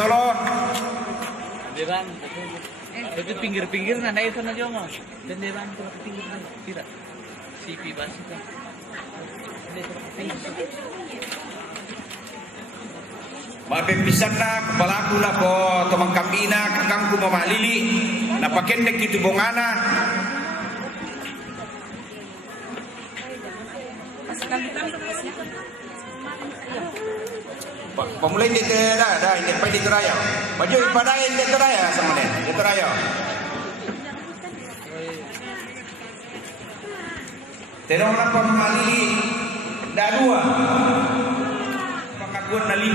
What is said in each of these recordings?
dulu. Dewan. Itu pinggir-pinggir nanda itu aja mau. Dan dewan itu pinggir tidak. CP basi kan. Mapempisan na kepalaku na po tomang kambina kakangku mamalili napakendek itu bongana. Pemulai di dah ini pada di raya. Baju pada yang di raya sama dia. Di raya. Terong apa mamalili dah dua. Pengakuan na 5.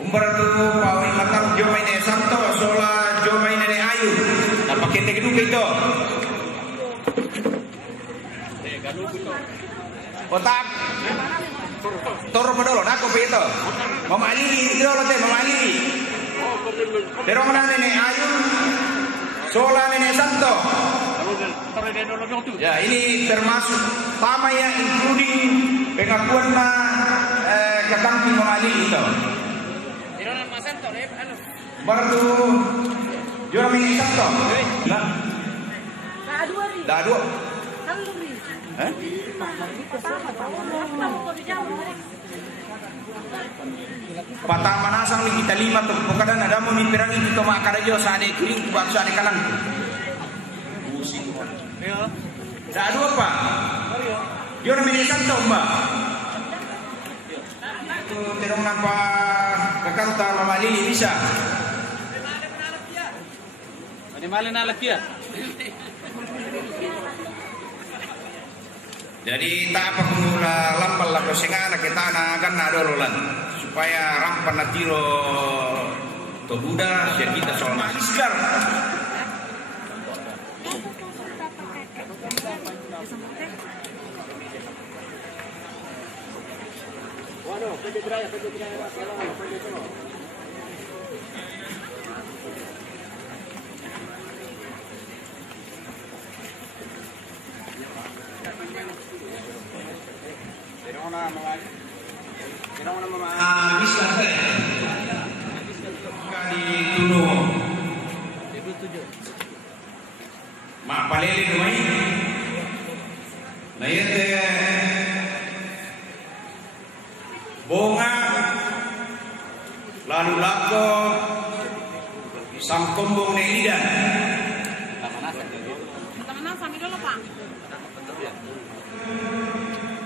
Umbar tu pawai matang jomai ne santo sola jomai ne ayu. Napakin de gedung itu. Otak. Toro modolo nako pe itu. Mama Alili itu lo teh Mama Alili. Terong na ne ayu. Sola ne santo. Ya ini termasuk sama yang including pengakuan na kakangku Mama Alili itu. Baru juara minggu Sabtu. Lah. Dah dua. Patah manasang ni kita 5 tu. Pokoknya ada mau mimpiran itu tu mak karajo sade kiring tu bakso ade kalang. Pusing. Dah dua pak. Juara minggu Sabtu mbak. Tu terong nampak kakak Mama Alili bisa. Ini malah nak ya. Jadi tak apa kumula lampal lah persengana kita akan ada rolan supaya rampan natiro to Buddha biar kita soal masker. Waduh, pergi beraya. Bisa teh. Kali dulu. Mak palele domai. Nah ya teh. Bonga. Lalu lako. Sang kombong ne lidah. Teman-teman sambil dulu Pak.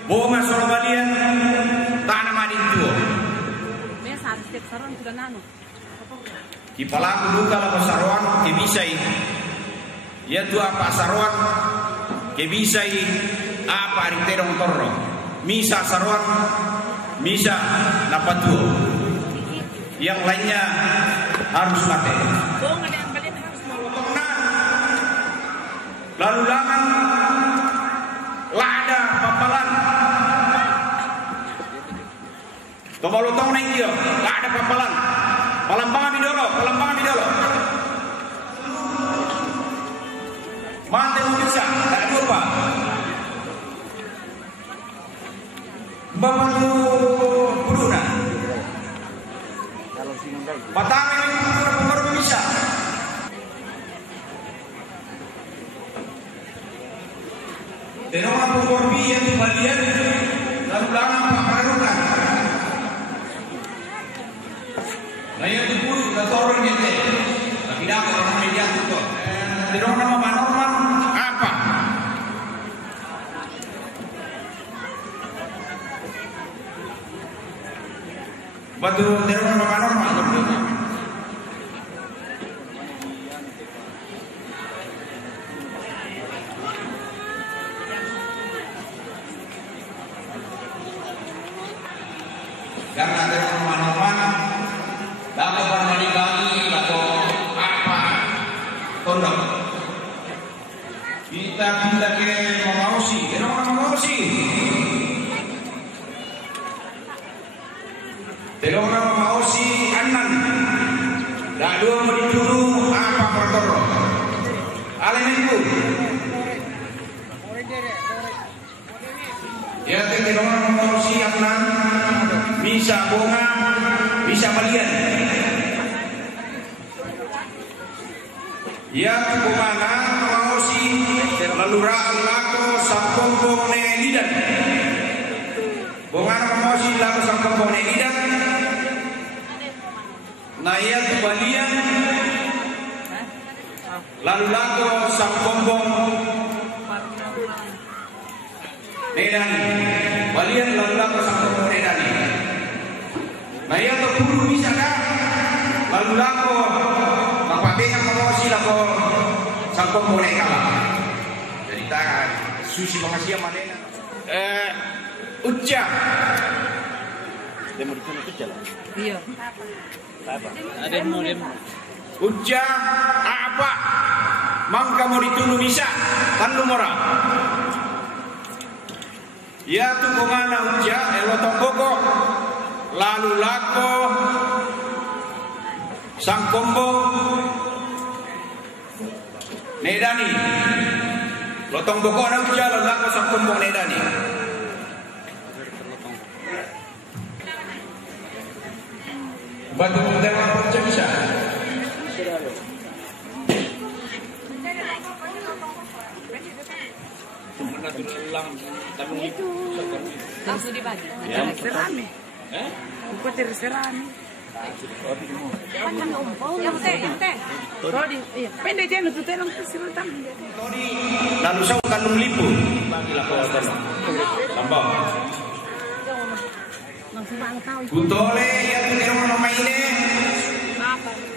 Bonga solo balian. Tanah madin tuo. Biasa setiap saron sudah nano. Kipalaku duka lah pasaruan kebisai. Ya tu apa saruan kebisai apa ari terong torro. Misa saruan misa napatuo. Yang lainnya harus mati. Bong ada yang balik harus mau. Lalu langan lada papalan. Tomalutong na iyo, lada papalan. Palambangan bidolo. Mante mo bisa, tak lupa. Bapak Puruna. Matangin yung baru bisa. Tenong ang pumorbi yan balian lalu langan pakarukan. Ngayon itu pun datorong niya te. Tidak ako orang media itu. Tenong nama manorman apa? Batu tenong nama manorman. Karena ada teman-teman dapat bagi atau apa tondok kita ke memausi kenapa memausi telora memausi anan dah dua menituru apa pertoro alen itu Ya teman mau siap nan bisa bunga bisa melihat. Ya bunga nan mau si lalu lako sampong ne lidan. Bunga mau si lako sampong ne lidan. Nah ya kembalian lalu lako sampong Nedani, balian lalu lako sampong Nedani. Nah ya kepuluh bisa dah lalu lako kapatenya promosi lako sampong Nedani. Jadi tak susi makasih manena. Ucap. Dia mau ditulis ucap lah. Iya. Apa? Ada mau dia. Ucap apa? Mangka mau ditulis bisa kan lumora. Ya tunggungan uja elotong boko lalu lako sang kombong Nedani lotong boko na uja lalu lako sang kombong Nedani batu tema uja bisa Itu langsung dibagi. Ya. Serame. Buku terserame. Macam umpau. Yang teh. Rodi, iya. Pendek dia nutup terang kesulitan. lalu saya kandung lipu bagi lako tambah Langsung bangkau. Butole yang terima nama ini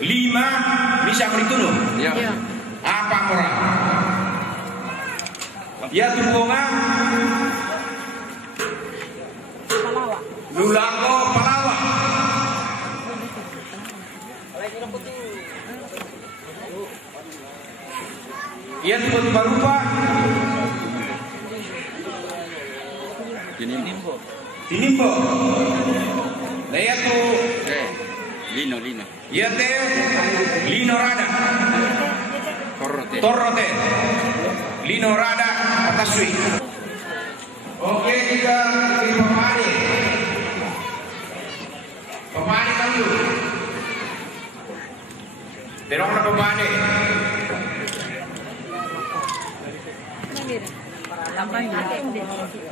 5 bisa beritunuh. Iya. Apa orang? Ya tunggungan Palawa. lulako palawa. Ya tunggu barupa. Tinimbo. Tinimbo. Nah ya tu. Lino. Ya teh Lino Rada. Torrote. Lino Rada Ataswi. Oke kita ke pemani. Pemani kamu. Terong na pemani.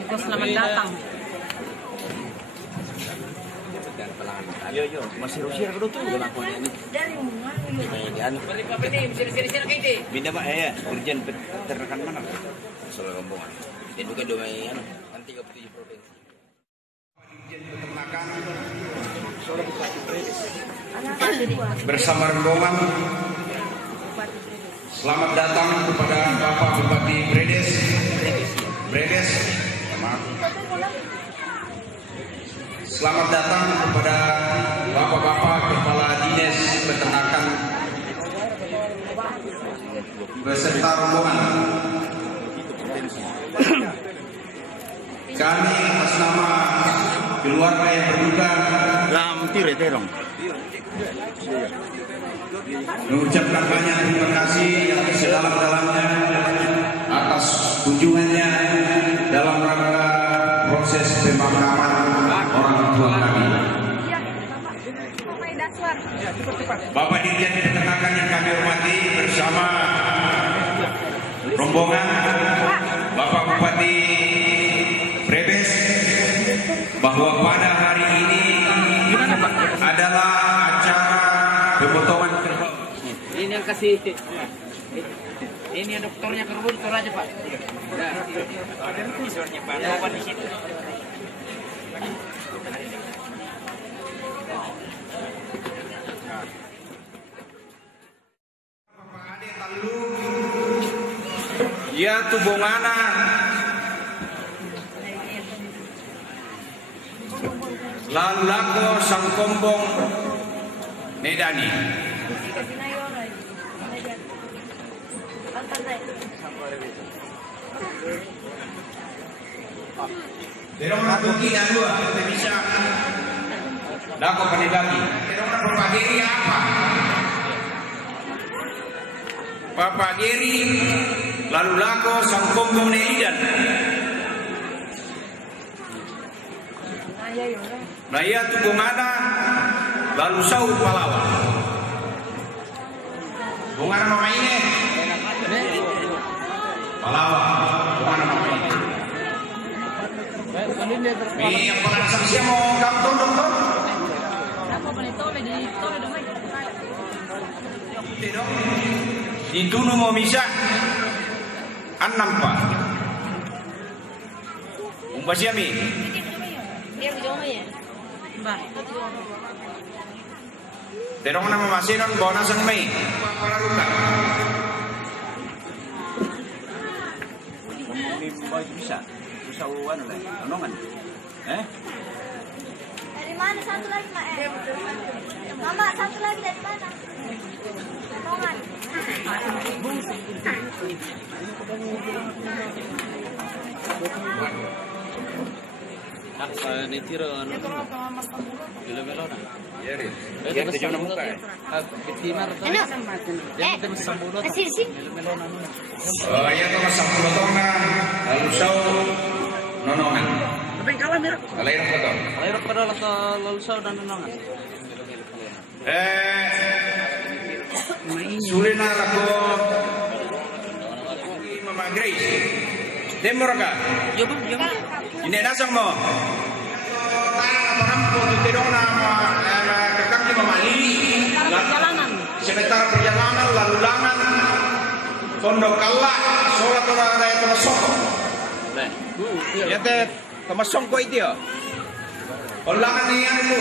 Itu selamat datang. Yo, masih Rusia kudu tuh udah aku ini. Anu. Pindah Pak ya, urgen ternekan mana? Soal rombongan. Dan juga domain anu, kan 37 provinsi. Dirjen Peternakan bersama rombongan. Selamat datang kepada Bapak Bupati Bredes. Maaf. Selamat datang kepada Bapak-bapak Kepala Dinas Peternakan beserta rombongan. Kami atas nama keluarga yang berduka mengucapkan banyak terima kasih yang sedalam-dalamnya atas kunjungannya dalam rangka proses pemakaman orang tua kami. Bapak Dirjen Peternakan yang kami hormati bersama rombongan Bapak Bupati Brebes, bahwa pada hari ini adalah acara pemotongan kerbau. Ini yang kasih ini dokternya kerbau itu aja Pak. Jawaban di situ. Ya tubongana lalu lako sang kombong Nedani. Terong na buki na dua, bisa. Dako panibagi. Terong na papagiri apa? Papagiri lalu lako sang kombong Neidan. Nah iya tu bungana lalu sau Palawan. Bungana mama ini Palawan. Bungana mama ini. Mi yang pernah saksi mau kamu dokter? Ditunu mau misa 6 pak. Umbas yami. Terong nama masinon bonus ang may. Bisa uwan lah, anongan. Dari mana satu lagi, Mak? Mama, satu lagi dari mana? Anongan. Apa ni tiro ano? Kilo-kilo na. Yeri. Yeri tu jangan muka. Betimar tu. Dia tu sambulot. Kilo-kilo na. Oh, iya tu sambulot na. Lalu sau nonongan. Apa yang kalah merah? Alairok betul. Alairok padahal ke lalu sau dan nonongan. Sulina lako Mama Grace. Temor ka? Yo bang. Ini nasang mo. Parang po tutulong na kakaki Mama Lili. Sementara perjalanan lalu langan Pondok Kala sholat orang raya temasong. Ya teh temasong ko itu ya. Ulangan ni yang itu.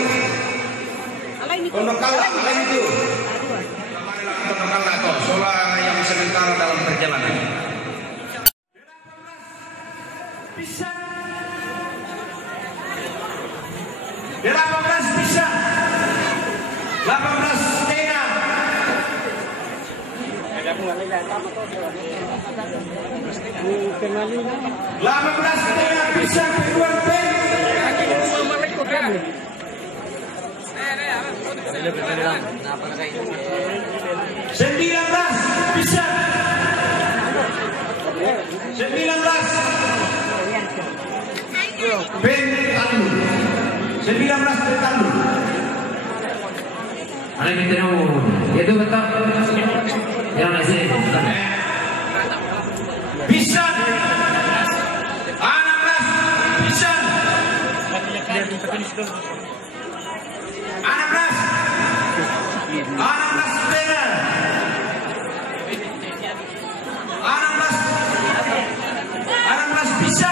Pondok Kala lain itu. Pondok Kala to sholat yang sementara dalam perjalanan. Bisa. 18 bisa. 18 setengah. 18 setengah bisa kedua pen. 19 bisa. 19 pen tanu. 19 pen tanu. Ano yung tinanong mo? Ito ba ito? Yan na siya. Bisa. 16 bisa. 16 setengah. 16 bisa.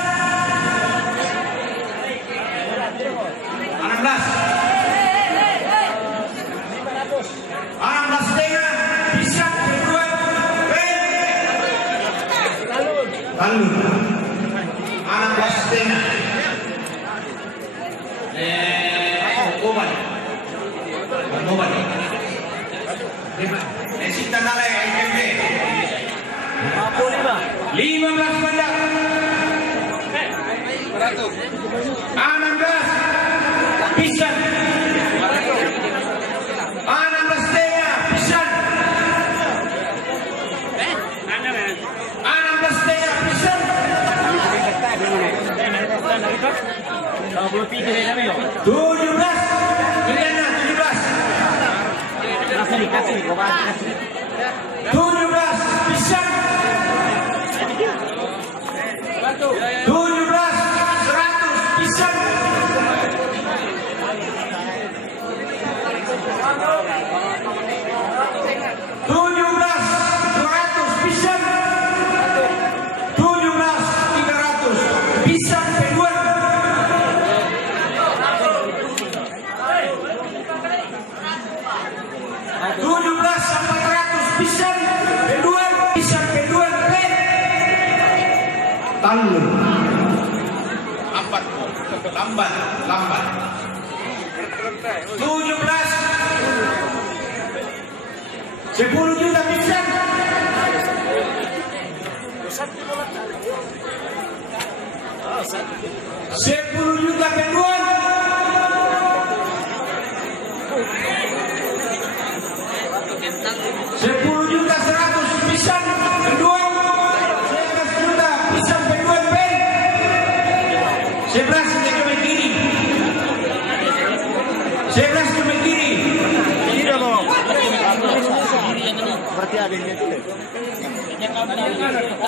16 setengah bisa kedua lalu 16 setengah Obat Nesita nalai MPP 15 banyak 16 bisa 16 setengah bisa 16 setengah bisa 17 Juliana 17 bisa 17 100 bisa 200 bisa 300 bisa kedua 400 bisa kedua talu 4 lambat 17 10 juta bisa 10 juta kedua 10 juta 100 bisa kedua 11 juta bisa kedua pen 11 juta kiri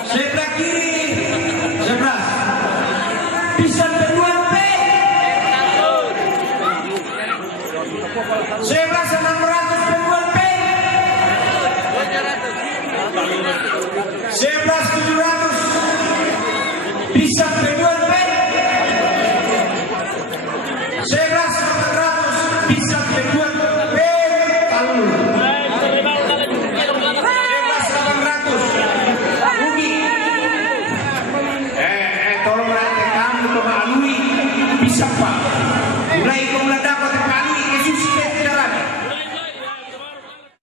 Sebelah kiri 11 pisang penuan P 11 600 penuan P 11 700 pisang penuan P 11 800 pisang penuan P Talur 11 800 Ugi tolong perhatikan untuk melalui pisang Pak